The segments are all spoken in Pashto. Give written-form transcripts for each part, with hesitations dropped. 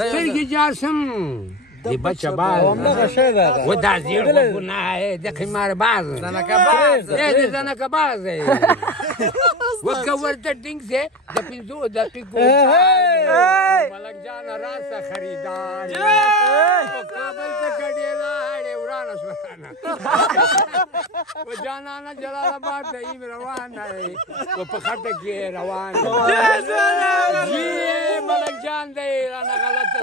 سترګې جاسم د بچه باز و دا زیړ غوږونه یې د خمار باز د زنکه باز دی وکه ورته ټینګ سي د 5 دقیقو ملک جان راسه خریدار کابل ته کډې لاړې ورانه شوانه و جانانه جلال آباد ته ایم روانه و په خټه کې روان جی ملک جان دی رانه غلطه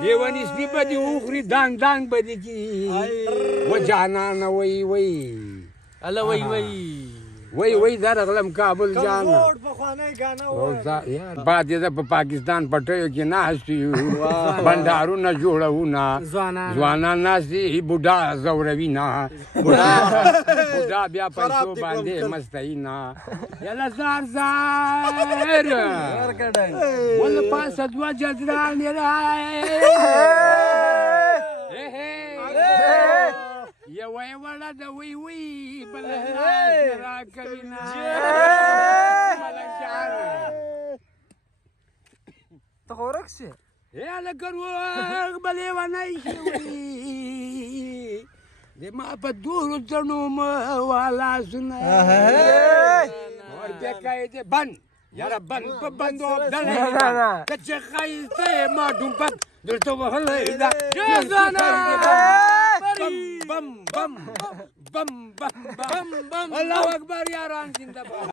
لیونی سپی بدی اخری دانگ دانگ بدی کی و جانانا وی وی الله وی وی وی در اغلم کابل جانا بعد یې په پاکستان پټیو کې ناست یو بنډارونه جوړوونه ځوانان ناست دي بوډا ځوروینه بوډا بیا پیسو باندې مستعینه یله زار زار ول پاسه دوه جدرانې یوه یې وړه د وی وی بله لاس راکوي نه ملک جانه ته خو ورک شې هلکه روغ به لیونی شوي د ما په دورو تڼو مه والاسونه وربیکه یې د بند یاره بند په بندو ابدلی ده که چې ښایسته یې ما ډومپک درته وهلی ده بم بم بم بم بم بم الله اکبر یاران زنده باد